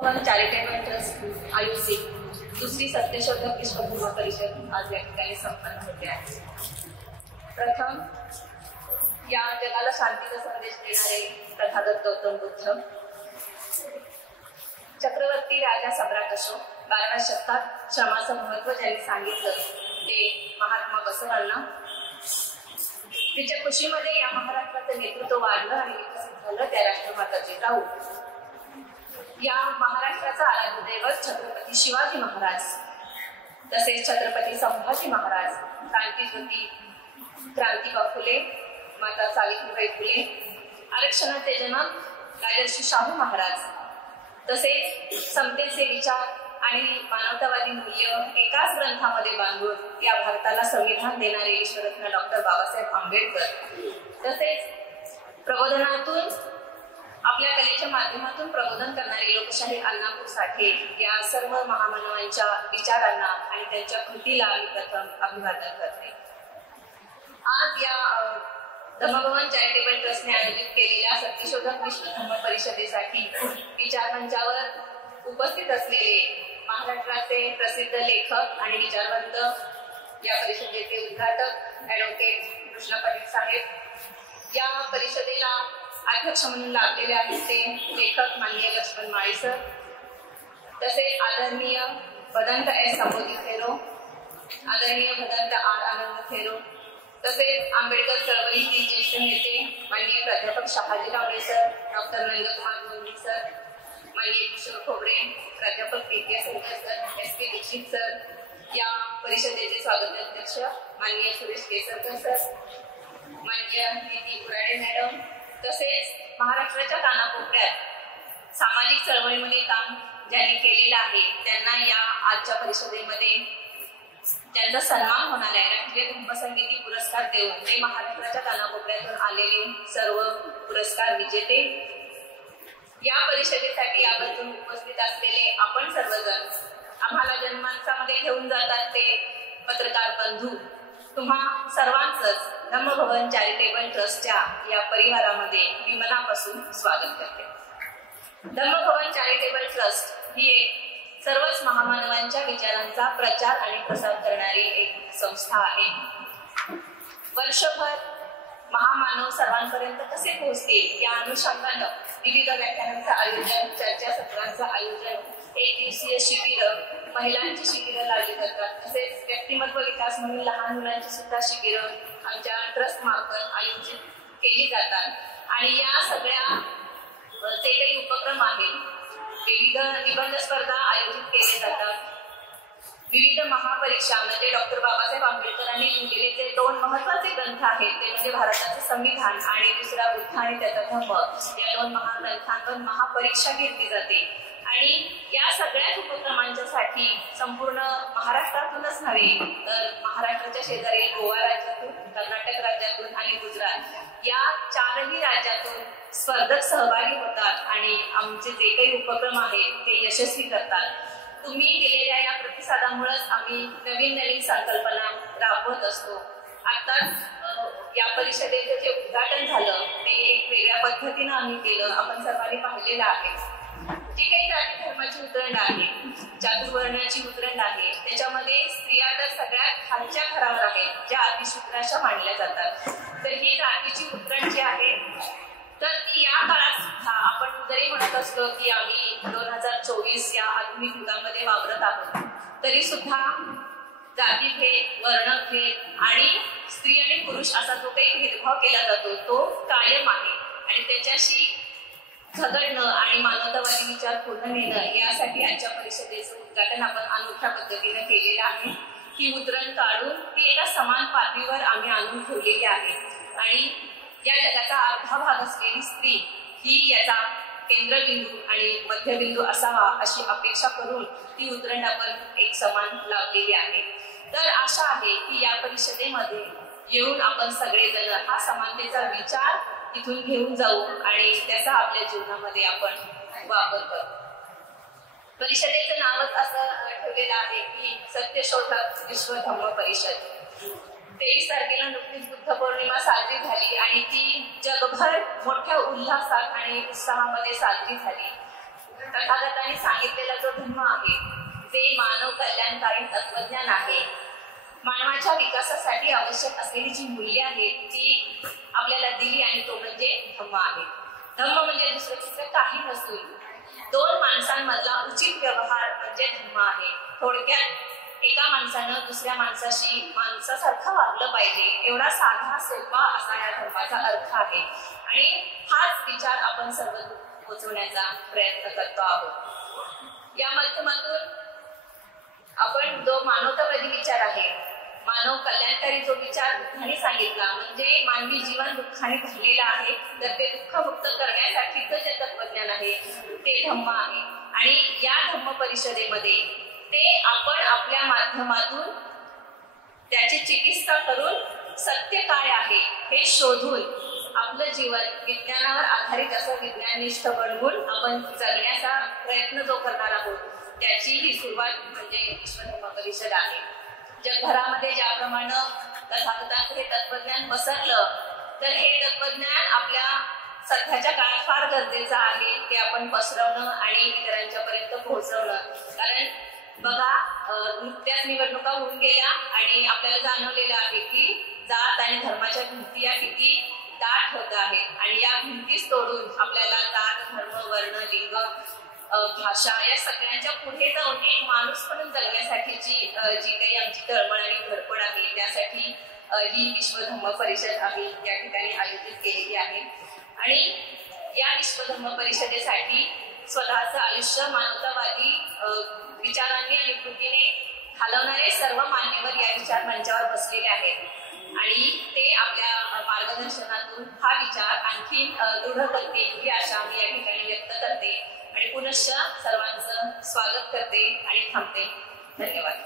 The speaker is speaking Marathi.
चॅरिटेबल ट्रस्ट आयोजित दुसरी सत्यशोधक विश्वधर्म परिषद आज या ठिकाणी संपन्न होते आहे. प्रथम या जगाला शांतीचा संदेश देणारे तथागत गौतम बुद्ध, चक्रवर्ती राजा सम्राट अशोक, 12व्या शतकात श्रमाचं महत्व ज्यांनी सांगितलं ते महात्मा बसवांना. तिच्या खुशीमध्ये या महाराष्ट्राचं नेतृत्व वाढलं आणि विकसित झालं त्या राष्ट्रमाता जिजाऊ. या महाराष्ट्राचा आराध्य दैवत छत्रपती शिवाजी महाराज, तसेच छत्रपती संभाजी महाराज, क्रांतीज्योती क्रांतीबा फुले, माता सावित्रीबाई फुले, आरक्षणाचे जनक राजर्षी शाहू महाराज, तसेच समतेचे विचार आणि मानवतावादी मूल्य एकाच ग्रंथामध्ये बांधून या भारताला संविधान देणारे ईश्वररत्न डॉक्टर बाबासाहेब आंबेडकर, तसेच प्रबोधनातून आपल्या कलेच्या माध्यमातून प्रबोधन करणारे लोकशाहीर अण्णाभाऊ साठे या सर्व महामानवांच्या विचारांना आणि त्यांच्या कृतीला मी प्रथम अभिवादन करते. आज या धम्मभवन चॅरिटेबल ट्रस्टने आयोजित केलेल्या सत्यशोधक विश्वधर्म परिषदेसाठी विचारमंचावर उपस्थित असलेले महाराष्ट्राचे प्रसिद्ध लेखक आणि विचारवंत, या परिषदेचे उद्घाटक ॲडव्होकेट कृष्ण पाटील साहेब, या परिषदेला अध्यक्ष म्हणून लाभलेले आहेत ते लेखक माननीय लक्ष्मण माळी सर, तसेच आदरणीय भदंत एस संबोधी थेरो, आदरणीय भदंत आर आनंद थेरो, तसेच आंबेडकर चळवळीतील ज्येष्ठ नेते माननीय प्राध्यापक Shahaji Kamble sir, doctor Nandkumar Gondi sir, माननीय किशोर खोबरे, प्राध्यापक PK. Sanjay sir, SK. Dikshit sir, या परिषदेचे स्वागताध्यक्ष माननीय सुरेश केसरकर सर, माननीय नीती कुराडे मॅडम, तसेच महाराष्ट्राच्या कानाकोपऱ्यात सामाजिक चळवळीमध्ये काम ज्यांनी केलेलं आहे त्यांना या आजच्या परिषदेमध्ये त्यांचा सन्मान होणार आहे. राष्ट्रीय धम्मसंगीती पुरस्कार देऊन ते महाराष्ट्राच्या कानाकोपऱ्यातून आलेले सर्व पुरस्कार विजेते. या परिषदेसाठी आवर्जून उपस्थित असलेले आपण सर्वजण, आम्हाला जन्मांचामध्ये घेऊन जातात ते पत्रकार बंधू, तुम्हा सर्वांचंच धम्मभवन चॅरिटेबल ट्रस्टच्या या परिवारामध्ये मी मनापासून स्वागत करते. धम्मभवन चॅरिटेबल ट्रस्ट ही एक सर्वच महामानवांच्या विचारांचा प्रचार आणि प्रसार करणारी एक संस्था आहे. वर्षभर महामानव सर्वांपर्यंत कसे पोहोचतील या अनुषंगानं विविध व्याख्यानांचं आयोजन, चर्चासत्रांचं आयोजन, एक दिवसीय शिबिर, महिलांची शिबिरं लावली जातात, तसेच व्यक्तिमत्व विकास म्हणून लहान मुलांची सुद्धा शिबिरं आमच्या ट्रस्ट मार्फत आयोजित केली जातात. आणि या सगळ्या जे काही उपक्रम आहेत, विविध निबंध स्पर्धा आयोजित केले जातात, विविध महापरीक्षा म्हणजे डॉक्टर बाबासाहेब आंबेडकरांनी लिहिलेले जे 2 महत्वाचे ग्रंथ आहेत ते म्हणजे भारताचे संविधान आणि दुसरा बुद्ध आणि त्याचा धम्म, या 2 महाग्रंथांवर महापरीक्षा घेतली जाते. आणि या सगळ्याच उपक्रमांच्यासाठी संपूर्ण महाराष्ट्रातूनच नव्हे तर महाराष्ट्राच्या शेजारी गोवा राज्यातून, कर्नाटक राज्यातून आणि गुजरात या 4ही राज्यातून स्पर्धक सहभागी होतात आणि आमचे जे काही उपक्रम आहेत ते यशस्वी करतात. तुम्ही दिलेल्या या प्रतिसादामुळेच आम्ही नवीन संकल्पना राबवत असतो. आताच या परिषदेचं जे उद्घाटन झालं ते एक वेगळ्या पद्धतीनं आम्ही केलं, आपण सर्वांनी पाहिलेलं आहे. जी काही जाती धर्माची उतरंड आहे, चातुर्वर्णाची उतरंड आहे, त्याच्यामध्ये स्त्रिया तर सगळ्यात खालच्या थरावर आहेत ज्या अतिशूद्राच्या मानल्या जातात. तर ही जातीची उतरंड जी आहे तर ती या काळात सुद्धा आपण जरी म्हणत असलो की आम्ही 2024 या आधुनिक युगामध्ये वावरत आहोत, तरी सुद्धा जातीभेद, वर्णभेद आणि स्त्री आणि पुरुष असा जो काही भेदभाव केला जातो तो कायम आहे. आणि त्याच्याशी झगडणं आणि मानवतावादी विचार पूर्ण नेणं यासाठी आजच्या परिषदेचं उद्घाटन आपण अनोख्या पद्धतीने केलेलं आहे. ही उतरण काढून ती एका समान पातळीवर आम्ही आणून ठेवलेली आहे. आणि या जगाचा अर्धा भाग असलेली स्त्री ही याचा केंद्रबिंदू आणि मध्यबिंदू असावा अशी अपेक्षा करून ती उतरण आपण एक समान लावलेली आहे. तर आशा आहे की या परिषदेमध्ये येऊन आपण सगळेजण हा समानतेचा विचार इथून घेऊन जाऊ आणि त्याचा आपल्या जीवनामध्ये आपण वापर करू. परिषदेचं नावच असं ठेवलेलं आहे की सत्यशोधक विश्वधर्म परिषद. 23 तारखेला नुकतीच बुद्ध पौर्णिमा साजरी झाली आणि ती जगभर मोठ्या उल्हासात आणि उत्साहामध्ये साजरी झाली. तथागतांनी सांगितलेला जो धर्म आहे, जे मानव कल्याणकारी तत्वज्ञान आहे, मानवाच्या विकासासाठी आवश्यक असलेली जी मूल्य आहेत ती आपल्याला दिली, आणि तो म्हणजे धम्म आहे. धम्म म्हणजे दुसरं काही नसून दोन माणसांमधला उचित व्यवहार म्हणजे धम्म आहे. थोडक्यात एका माणसानं दुसऱ्या माणसाशी माणसासारखं वागलं पाहिजे, एवढा साधा सोपा असा या धर्माचा अर्थ आहे. आणि हाच विचार आपण सर्व पोचवण्याचा प्रयत्न करतो आहोत. या माध्यमातून आपण जो मानवतावादी विचार आहे, मानव कल्याणकारी जो विचार बुद्धांनी सांगितला, म्हणजे मानवी जीवन दुःखाने भरलेलं आहे, तर ते दुःख मुक्त करण्यासाठीच जे तत्वज्ञान आहे ते धम्म आहे. आणि या धम्म परिषदेमध्ये ते आपण आपल्या माध्यमातून त्याची चिकित्सा करून सत्य काय आहे हे शोधून आपलं जीवन विज्ञानावर आधारित असं विज्ञाननिष्ठ बनवून आपण जगण्याचा प्रयत्न जो करणार आहोत, त्याची ही सुरुवात म्हणजे विश्वधर्म परिषद आहे. जगभरामध्ये ज्याप्रमाणे तथागतांचं हे तत्वज्ञान पसरलं, तर हे तत्वज्ञान आपल्या सध्याच्या काळात फार गरजेचं आहे. ते आपण पसरवणं आणि इतरांच्या पर्यंत पोहोचवणं. कारण बघा, नुकत्याच निवडणुका होऊन गेल्या आणि आपल्याला जाणवलेलं आहे की जात आणि धर्माच्या भिंती या किती दाट होत आहेत. आणि या भिंतीच तोडून आपल्याला जात, धर्म, वर्ण, लिंग, भाषा या सगळ्यांच्या पुढे जाऊन एक माणूस म्हणून जगण्यासाठी जी काही आमची तळमळ आणि धडपड आहे, त्यासाठी ही विश्वधर्म परिषद आम्ही या ठिकाणी आयोजित केलेली आहे. आणि या विश्वधर्म परिषदेसाठी स्वतःचं आयुष्य मानवतावादी विचारांनी आणि कृतीने घालवणारे सर्व मान्यवर या विचार मंचावर बसलेले आहेत. आणि ते आपल्या मार्गदर्शनातून हा विचार आणखी दृढ करतील ही आशा मी या ठिकाणी व्यक्त करते. आणि पुनश्च सर्वांचं स्वागत करते आणि थांबते. धन्यवाद.